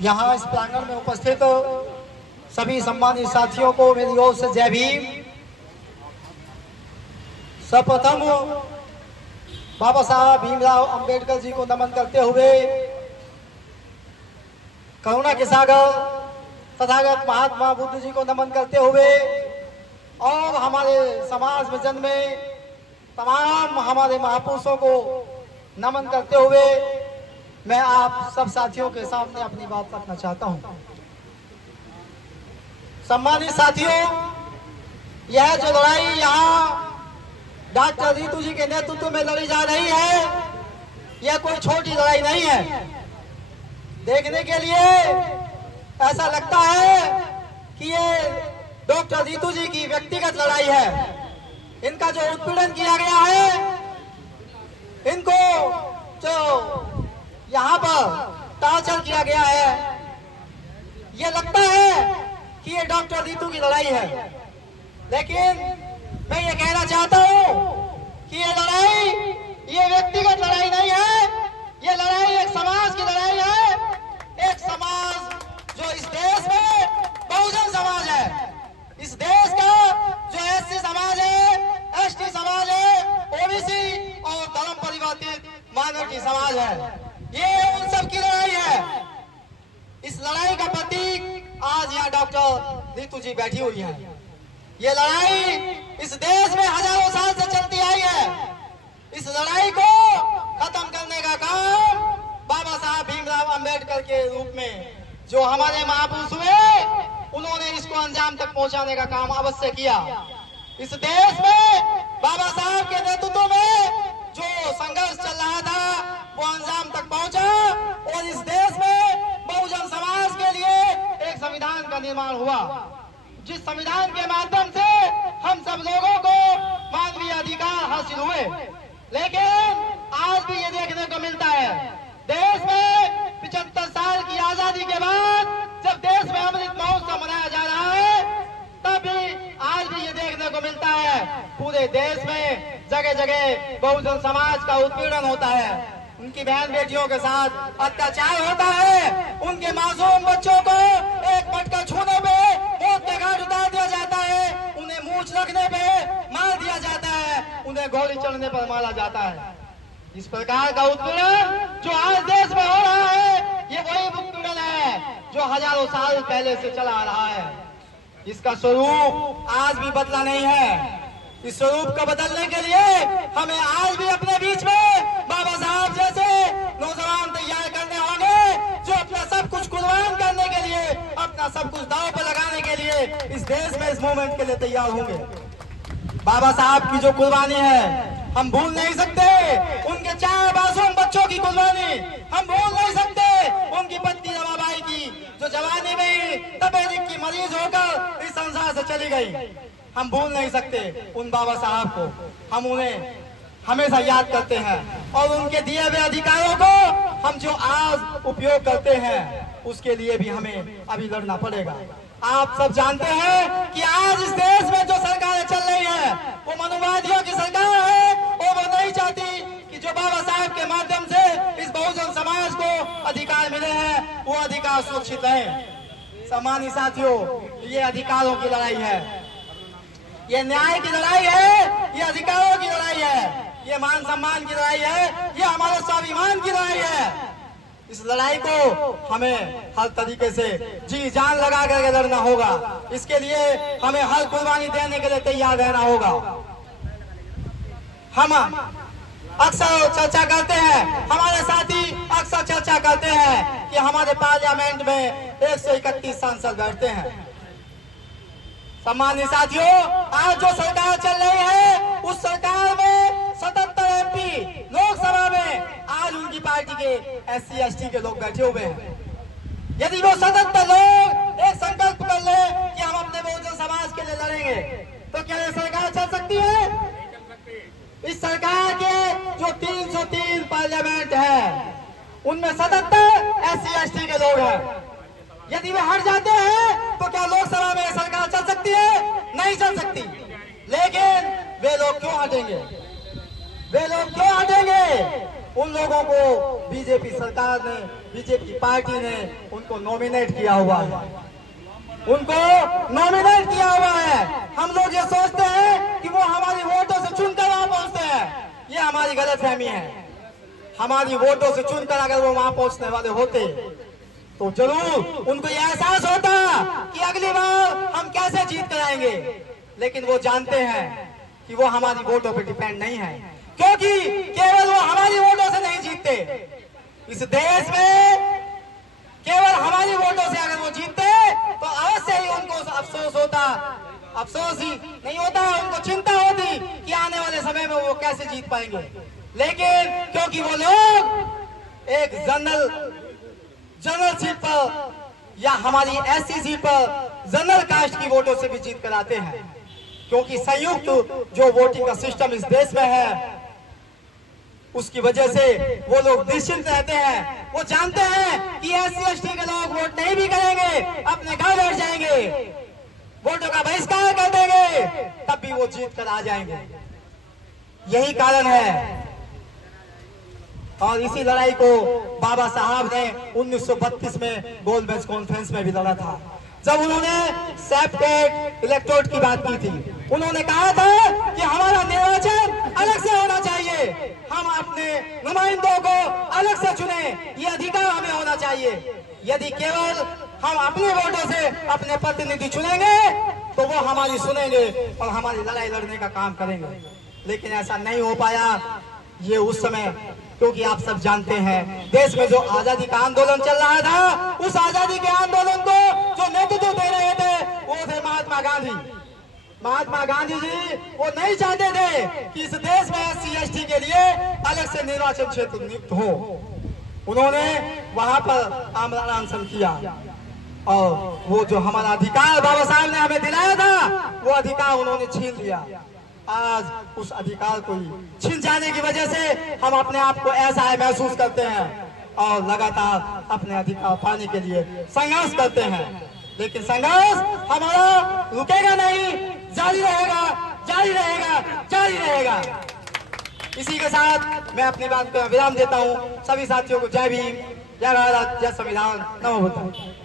यहाँ इस प्रांगण में उपस्थित सभी सम्मानित साथियों को मेरी ओर से जय भीम। सर्वप्रथम बाबा साहब भीमराव अंबेडकर जी को नमन करते हुए करुणा के सागर तथागत महात्मा बुद्ध जी को नमन करते हुए और हमारे समाज में जन्मे तमाम हमारे महापुरुषों को नमन करते हुए मैं आप सब साथियों के सामने अपनी बात रखना चाहता हूं। सम्मानित साथियों, यह जो लड़ाई यहाँ डॉक्टर रितु जी के नेतृत्व में लड़ी जा रही है, यह कोई छोटी लड़ाई नहीं है। देखने के लिए ऐसा लगता है कि ये डॉक्टर रितु जी की व्यक्तिगत लड़ाई है। इनका जो उत्पीड़न किया गया है, इनको जो यहाँ पर टार्चर किया गया है, ये लगता है कि ये डॉक्टर रितु की लड़ाई है। लेकिन मैं ये कहना चाहता हूँ कि ये लड़ाई ये व्यक्तिगत लड़ाई नहीं है, ये लड़ाई एक समाज की लड़ाई है। एक समाज जो इस देश में बहुजन समाज है, इस देश का जो एससी समाज है, एसटी समाज है, ओबीसी और धर्म परिवर्तित माइनॉरिटी समाज है, ये उन सब की लड़ाई है। इस लड़ाई का प्रतीक आज यहाँ डॉक्टर रितु जी बैठी हुई है। ये लड़ाई इस देश में हजारों साल से चलती आई है। इस लड़ाई को खत्म करने का काम बाबा साहब भीमराव अंबेडकर के रूप में जो हमारे महापुरुष हुए, उन्होंने इसको अंजाम तक पहुंचाने का काम अवश्य किया। इस देश में बाबा साहब के नेतृत्व में जो संघर्ष चल रहा था वो अंजाम तक पहुंचा और इस देश में बहुजन समाज के लिए एक संविधान का निर्माण हुआ, जिस संविधान के माध्यम से हम सब लोगों को मानवीय अधिकार हासिल हुए। लेकिन आज भी ये देखने को मिलता है, देश में 75 साल की आजादी के बाद जब देश में अमृत महोत्सव मनाया जा रहा है, तब भी आज भी ये देखने को मिलता है पूरे देश में जगह जगह बहुजन समाज का उत्पीड़न होता है, उनकी बहन बेटियों के साथ अत्याचार होता है, उनके मासूम बच्चों को एक पटका छूने पे मौत के घाट उतार दिया जाता है, उन्हें मूंछ रखने पे मार दिया जाता है, उन्हें गोली चलने पर मारा जाता है। इस प्रकार का उत्पीड़न जो आज देश में हो रहा है, ये वही उत्पीड़न है जो हजारों साल पहले से चला आ रहा है। इसका स्वरूप आज भी बदला नहीं है। इस स्वरूप को बदलने के लिए हमें आज भी अपने बीच में बाबा साहब जैसे नौजवान तैयार करने होंगे, जो अपना सब कुछ कुर्बान करने के लिए, अपना सब कुछ दांव पर लगाने के लिए इस देश में इस मूवमेंट के लिए तैयार होंगे। बाबा साहब की जो कुर्बानी है हम भूल नहीं सकते, उनके 4 मासूम बच्चों की कुर्बानी हम भूल नहीं सकते, उनकी पत्नी रमाबाई की जो जवानी में ही तपेदिक की मरीज होकर इस संसार से चली गई, हम भूल नहीं सकते उन बाबा साहब को। हम उन्हें हमेशा याद करते हैं और उनके दिए हुए अधिकारों को हम जो आज उपयोग करते हैं उसके लिए भी हमें अभी लड़ना पड़ेगा। आप सब जानते हैं कि आज इस देश में जो सरकारें चल रही है वो मनुवादियों की सरकार है और वो नहीं चाहती कि जो बाबा साहब के माध्यम से इस बहुजन समाज को अधिकार मिले हैं वो अधिकार सुरक्षित रहे। सम्मानित साथियों, ये अधिकारों की लड़ाई है, ये न्याय की लड़ाई है, ये अधिकारों की लड़ाई है, ये मान सम्मान की लड़ाई है, ये हमारे स्वाभिमान की लड़ाई है। इस लड़ाई को हमें हर तरीके से जी जान लगा करके लड़ना होगा। इसके लिए हमें हर कुर्बानी देने के लिए तैयार रहना होगा। हम अक्सर चर्चा करते हैं, हमारे साथी अक्सर चर्चा करते हैं कि हमारे पार्लियामेंट में 131 सांसद बैठते हैं। सम्मानित साथियों, आज जो सरकार चल रही है उस सरकार में 77 एमपी लोकसभा में आज उनकी पार्टी के एससी एसटी के लोग बैठे हुए हैं। यदि वो 77 लोग एक संकल्प कर ले कि हम अपने बहुजन समाज के लिए लड़ेंगे, तो क्या ये सरकार चल सकती है? इस सरकार के जो 303 पार्लियामेंट है उनमें 77 एससी एसटी के लोग हैं। यदि वे हट जाते हैं तो क्या लोकसभा में सरकार चल सकती है? नहीं चल सकती। लेकिन वे लोग क्यों हटेंगे? वे लोग क्यों हटेंगे? उन लोगों को बीजेपी सरकार ने, बीजेपी पार्टी ने उनको नॉमिनेट किया हुआ है, उनको नॉमिनेट किया हुआ है। हम लोग ये सोचते हैं कि वो हमारी वोटों से चुनकर वहां पहुंचते हैं, ये हमारी गलतफहमी है। हमारी वोटों से चुनकर अगर वो वहां पहुंचने वाले होते तो जरूर उनको ये एहसास होता कि अगली बार हम कैसे जीत कर आएंगे। लेकिन वो जानते हैं कि वो हमारी वोटों पर डिपेंड नहीं है, क्योंकि केवल वो हमारी वोटों से नहीं जीतते। इस देश में केवल हमारी वोटों से अगर वो जीतते तो अवश्य ही उनको अफसोस होता, अफसोस ही नहीं होता, उनको चिंता होती कि आने वाले समय में वो कैसे जीत पाएंगे। लेकिन क्योंकि वो लोग एक जनरल सीट पर या हमारी एससी सीट पर जनरल कास्ट की वोटों से भी जीत कर आते हैं, क्योंकि संयुक्त जो वोटिंग का सिस्टम इस देश में है उसकी वजह से वो लोग निश्चिंत रहते हैं। वो जानते हैं कि एससी एसटी के लोग वोट नहीं भी करेंगे, अपने घर बैठ जाएंगे, वोटों का बहिष्कार कर देंगे, तब भी वो जीत कर आ जाएंगे। यही कारण है और इसी लड़ाई को बाबा साहब ने 1932 में गोलमेज कॉन्फ्रेंस में भी लड़ा था, जब उन्होंने सेपरेट इलेक्टोरेट की बात की थी। उन्होंने कहा था कि हमारा निर्वाचन अलग से होना चाहिए, हम अपने नुमाइंदों को अलग से चुने, ये अधिकार हमें होना चाहिए। यदि केवल हम अपने वोटों से अपने प्रतिनिधि चुनेंगे तो वो हमारी सुनेंगे और हमारी लड़ाई लड़ने का काम करेंगे। लेकिन ऐसा नहीं हो पाया ये उस समय, क्योंकि आप सब जानते हैं देश में जो आजादी का आंदोलन चल रहा था, उस आजादी के आंदोलन को जो नेतृत्व दे रहे थे वो थे महात्मा गांधी। महात्मा गांधी जी वो नहीं चाहते थे कि इस देश में एससी एसटी के लिए अलग से निर्वाचन क्षेत्र नियुक्त हो। उन्होंने वहां पर आमरण अनशन किया और वो जो हमारा अधिकार बाबा साहब ने हमें दिलाया था वो अधिकार उन्होंने छीन लिया। आज उस अधिकार को छीन जाने की वजह से हम अपने आप को ऐसा महसूस करते हैं और लगातार अपने अधिकार पाने के लिए संघर्ष करते हैं। लेकिन संघर्ष हमारा रुकेगा नहीं, जारी रहेगा, जारी रहेगा, जारी रहेगा। इसी के साथ मैं अपनी बात को विराम देता हूँ। सभी साथियों को जय भीम, जय भारत, जय संविधान, नमो बुद्धाय।